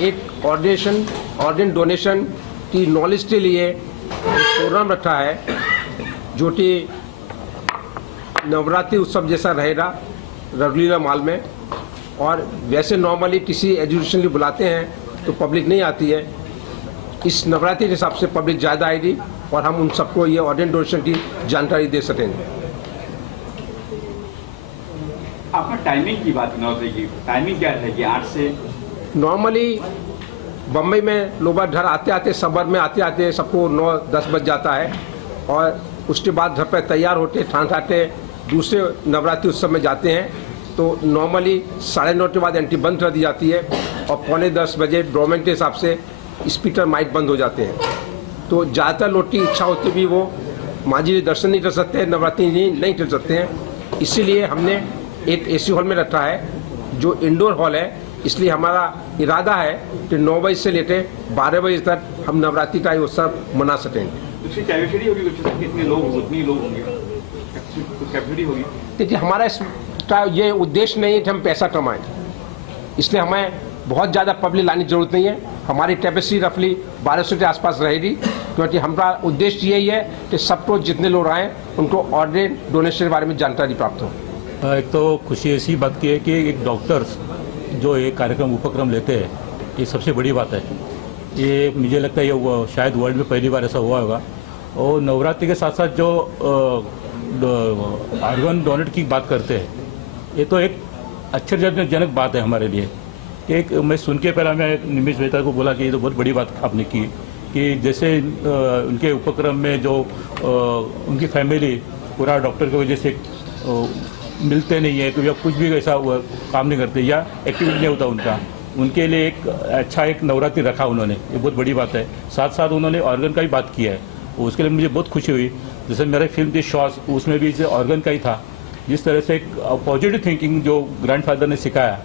एक organ donation की knowledge के लिए एक प्रोग्राम रखा है जो कि नवरात्रि उत्सव जैसा रहेगा रंगलीला मॉल में। और वैसे नॉर्मली किसी एजुकेशन की बुलाते हैं तो पब्लिक नहीं आती है, इस नवरात्रि के हिसाब से पब्लिक ज़्यादा आएगी और हम उन सबको ये ऑर्गन डोनेशन की जानकारी दे सकेंगे। आपका टाइमिंग की बात न की टाइमिंग क्या रहेगी 8 से? नॉर्मली बम्बई में लोग घर आते आते समर में आते आते सबको 9-10 बज जाता है और उसके बाद घर पर तैयार होते ठान ठाते दूसरे नवरात्रि उत्सव में जाते हैं। तो नॉर्मली 9:30 के बाद एंट्री बंद कर दी जाती है और 9:45 बजे गवर्नमेंट के हिसाब से स्पीकर माइक बंद हो जाते हैं। तो ज़्यादातर लोग की इच्छा होती भी वो माँ जी दर्शन नहीं कर सकते, नवरात्रि नहीं कर सकते हैं, इसीलिए हमने एक AC हॉल में रखा है जो इंडोर हॉल है। इसलिए हमारा इरादा है कि 9 बजे से लेकर 12 बजे तक हम नवरात्रि का उत्सव मना सकेंगे। उसकी कैपेसिटी होगी, कितने लोग उतनी लोग होंगे, कैपेसिटी होगी। देखिए हमारा इसका ये उद्देश्य नहीं है कि हम पैसा कमाएं, इसलिए हमें बहुत ज़्यादा पब्लिक लाने की जरूरत नहीं है। हमारी कैपेसिटी रफली 1200 के आसपास रहेगी, क्योंकि हमारा उद्देश्य यही है कि सबको जितने लोग आएँ उनको ऑर्गन डोनेशन के बारे में जानकारी प्राप्त हो। एक तो खुशी ऐसी बात की है कि एक डॉक्टर्स जो ये कार्यक्रम उपक्रम लेते हैं, ये सबसे बड़ी बात है। ये मुझे लगता है ये शायद वर्ल्ड में पहली बार ऐसा हुआ होगा। और नवरात्रि के साथ साथ जो ऑर्गन डोनेट की बात करते हैं, ये तो एक आश्चर्यजनक बात है हमारे लिए। एक मैं सुन के पहला मैं निमिष मेहता को बोला कि ये तो बहुत बड़ी बात आपने की कि जैसे उनके उपक्रम में जो उनकी फैमिली पूरा डॉक्टर की वजह से मिलते नहीं है, तो या कुछ भी ऐसा काम नहीं करते या एक्टिविटी नहीं होता उनका, उनके लिए एक अच्छा एक नवरात्रि रखा उन्होंने, ये बहुत बड़ी बात है। साथ साथ उन्होंने ऑर्गन का भी बात किया है, उसके लिए मुझे बहुत खुशी हुई। जैसे मेरे फिल्म थी शॉस, उसमें भी ऑर्गन का ही था। जिस तरह से एक पॉजिटिव थिंकिंग जो ग्रैंडफादर ने सिखाया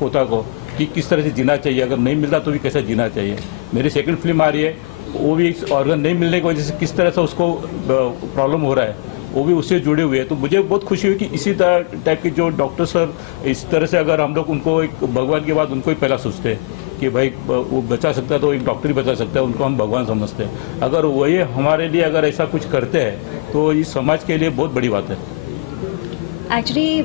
पोता को कि किस तरह से जीना चाहिए, अगर नहीं मिलता तो भी कैसे जीना चाहिए। मेरी सेकंड फिल्म आ रही है, वो भी ऑर्गन नहीं मिलने की वजह से किस तरह से उसको प्रॉब्लम हो रहा है, वो भी उससे जुड़े हुए हैं। तो मुझे बहुत खुशी हुई कि इसी टाइप के जो डॉक्टर सर इस तरह से अगर हम लोग उनको एक भगवान के बाद उनको ही पहला सोचते हैं कि भाई वो बचा सकता है तो एक डॉक्टर ही बचा सकता है, उनको हम भगवान समझते हैं। अगर वही हमारे लिए अगर ऐसा कुछ करते हैं तो इस समाज के लिए बहुत बड़ी बात है। एक्चुअली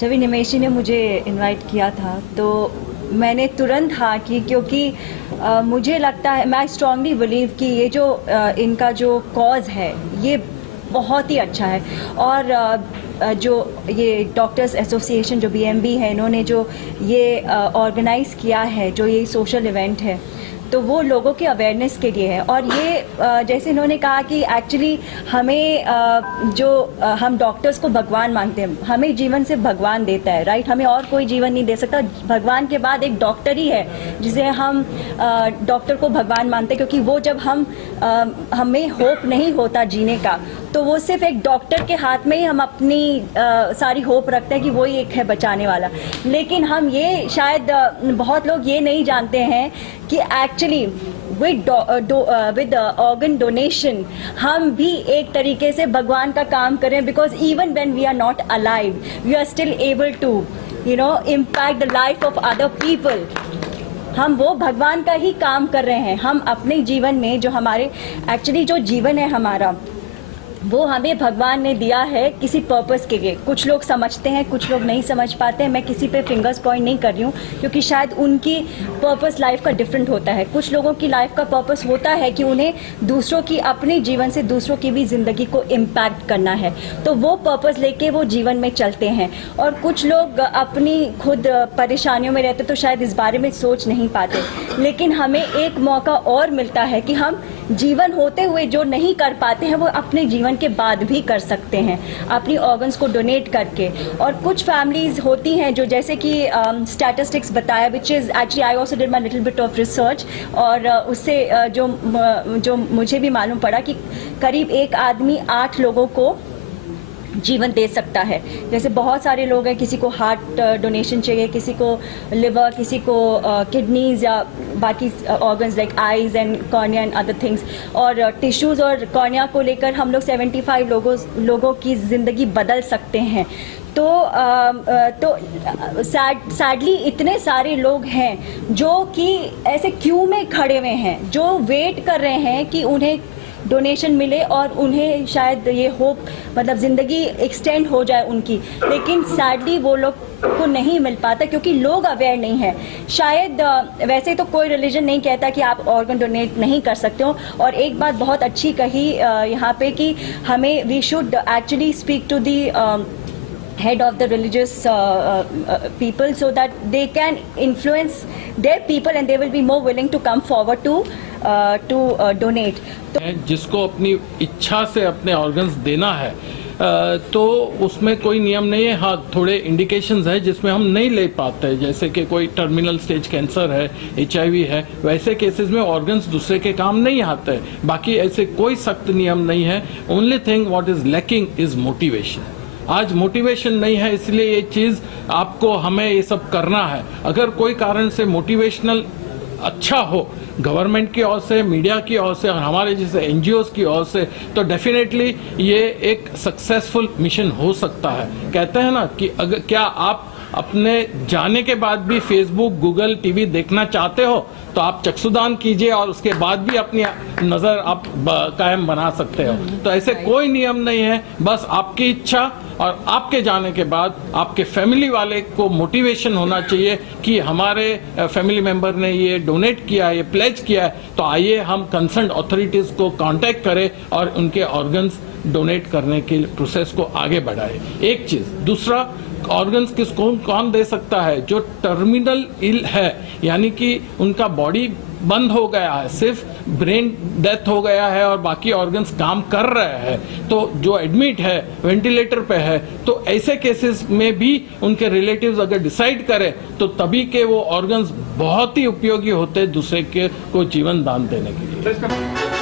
जब निमेश जी ने मुझे इनवाइट किया था तो मैंने तुरंत हाँ की, क्योंकि मुझे लगता है, मैं स्ट्रांगली बिलीव कि ये जो इनका जो कॉज है ये बहुत ही अच्छा है। और जो ये डॉक्टर्स एसोसिएशन जो BMB है, इन्होंने जो ये ऑर्गेनाइज़ किया है, जो ये सोशल इवेंट है, तो वो लोगों के अवेयरनेस के लिए है। और ये जैसे इन्होंने कहा कि एक्चुअली हमें हम डॉक्टर्स को भगवान मानते हैं, हमें जीवन से भगवान देता है, राइट। हमें और कोई जीवन नहीं दे सकता, भगवान के बाद एक डॉक्टर ही है जिसे हम डॉक्टर को भगवान मानते हैं, क्योंकि वो जब हमें होप नहीं होता जीने का, तो वो सिर्फ एक डॉक्टर के हाथ में ही हम अपनी सारी होप रखते हैं कि वही एक है बचाने वाला। लेकिन हम ये शायद बहुत लोग ये नहीं जानते हैं कि एक्चुअली विद ऑर्गन डोनेशन हम भी एक तरीके से भगवान का काम करें, because even when we are not alive we are still able to impact the life of other people. हम वो भगवान का ही काम कर रहे हैं। हम अपने जीवन में जो हमारे एक्चुअली जो जीवन है हमारा, वो हमें भगवान ने दिया है किसी पर्पस के लिए। कुछ लोग समझते हैं, कुछ लोग नहीं समझ पाते हैं। मैं किसी पे फिंगर्स पॉइंट नहीं कर रही हूँ, क्योंकि शायद उनकी पर्पस लाइफ का डिफरेंट होता है। कुछ लोगों की लाइफ का पर्पस होता है कि उन्हें दूसरों की, अपने जीवन से दूसरों की भी ज़िंदगी को इम्पैक्ट करना है, तो वो पर्पस लेके वो जीवन में चलते हैं। और कुछ लोग अपनी खुद परेशानियों में रहते तो शायद इस बारे में सोच नहीं पाते, लेकिन हमें एक मौका और मिलता है कि हम जीवन होते हुए जो नहीं कर पाते हैं वो अपने जीवन के बाद भी कर सकते हैं, अपनी ऑर्गन्स को डोनेट करके। और कुछ फैमिलीज होती हैं जो, जैसे कि स्टैटिस्टिक्स बताया, which is actually I also did my little bit of research, और उससे जो मुझे भी मालूम पड़ा कि करीब एक आदमी 8 लोगों को जीवन दे सकता है। जैसे बहुत सारे लोग हैं, किसी को हार्ट डोनेशन चाहिए, किसी को लिवर, किसी को किडनीज या बाकी organs like eyes and cornea and other things, और टिश्यूज़ और कॉर्निया को लेकर हम लोग 75 लोगों की ज़िंदगी बदल सकते हैं। तो सैडली इतने सारे लोग हैं जो कि ऐसे क्यू में खड़े हुए हैं, जो वेट कर रहे हैं कि उन्हें डोनेशन मिले और उन्हें शायद ये होप, मतलब ज़िंदगी एक्सटेंड हो जाए उनकी, लेकिन सैडली वो लोग को नहीं मिल पाता क्योंकि लोग अवेयर नहीं है। शायद वैसे तो कोई रिलीजन नहीं कहता कि आप ऑर्गन डोनेट नहीं कर सकते हो। और एक बात बहुत अच्छी कही यहाँ पे कि हमें we should actually speak to the head of the religious people so that they can influence their people and they will be more willing to come forward to donate. जिसको अपनी इच्छा से अपने ऑर्गन्स देना है तो उसमें कोई नियम नहीं है। हाँ, थोड़े इंडिकेशंस है जिसमें हम नहीं ले पाते, जैसे कि कोई टर्मिनल स्टेज कैंसर है, HIV है, वैसे केसेस में ऑर्गन्स दूसरे के काम नहीं आते। बाकी ऐसे कोई सख्त नियम नहीं है। Only thing what is lacking is motivation. आज मोटिवेशन नहीं है, इसलिए ये चीज़ आपको हमें ये सब करना है। अगर कोई कारण से मोटिवेशनल अच्छा हो गवर्नमेंट की ओर से, मीडिया की ओर से और हमारे जैसे NGOs की ओर से, तो डेफिनेटली ये एक सक्सेसफुल मिशन हो सकता है। कहते हैं ना कि अगर क्या आप अपने जाने के बाद भी फेसबुक, गूगल, टीवी देखना चाहते हो तो आप चक्षुदान कीजिए और उसके बाद भी अपनी नज़र आप कायम बना सकते हो। तो ऐसे कोई नियम नहीं है, बस आपकी इच्छा और आपके जाने के बाद आपके फैमिली वाले को मोटिवेशन होना चाहिए कि हमारे फैमिली मेंबर ने ये डोनेट किया, ये प्लेज किया है, तो आइए हम कंसर्न अथॉरिटीज़ को कांटेक्ट करें और उनके ऑर्गन्स डोनेट करने के प्रोसेस को आगे बढ़ाएं। एक चीज़। दूसरा, ऑर्गन्स किसको कौन दे सकता है? जो टर्मिनल इल है, यानी कि उनका बॉडी बंद हो गया है, सिर्फ ब्रेन डेथ हो गया है और बाकी ऑर्गन्स काम कर रहे हैं, तो जो एडमिट है, वेंटिलेटर पे है, तो ऐसे केसेस में भी उनके रिलेटिव्स अगर डिसाइड करें तो तभी के वो ऑर्गन्स बहुत ही उपयोगी होते हैं दूसरे के को जीवन दान देने के लिए।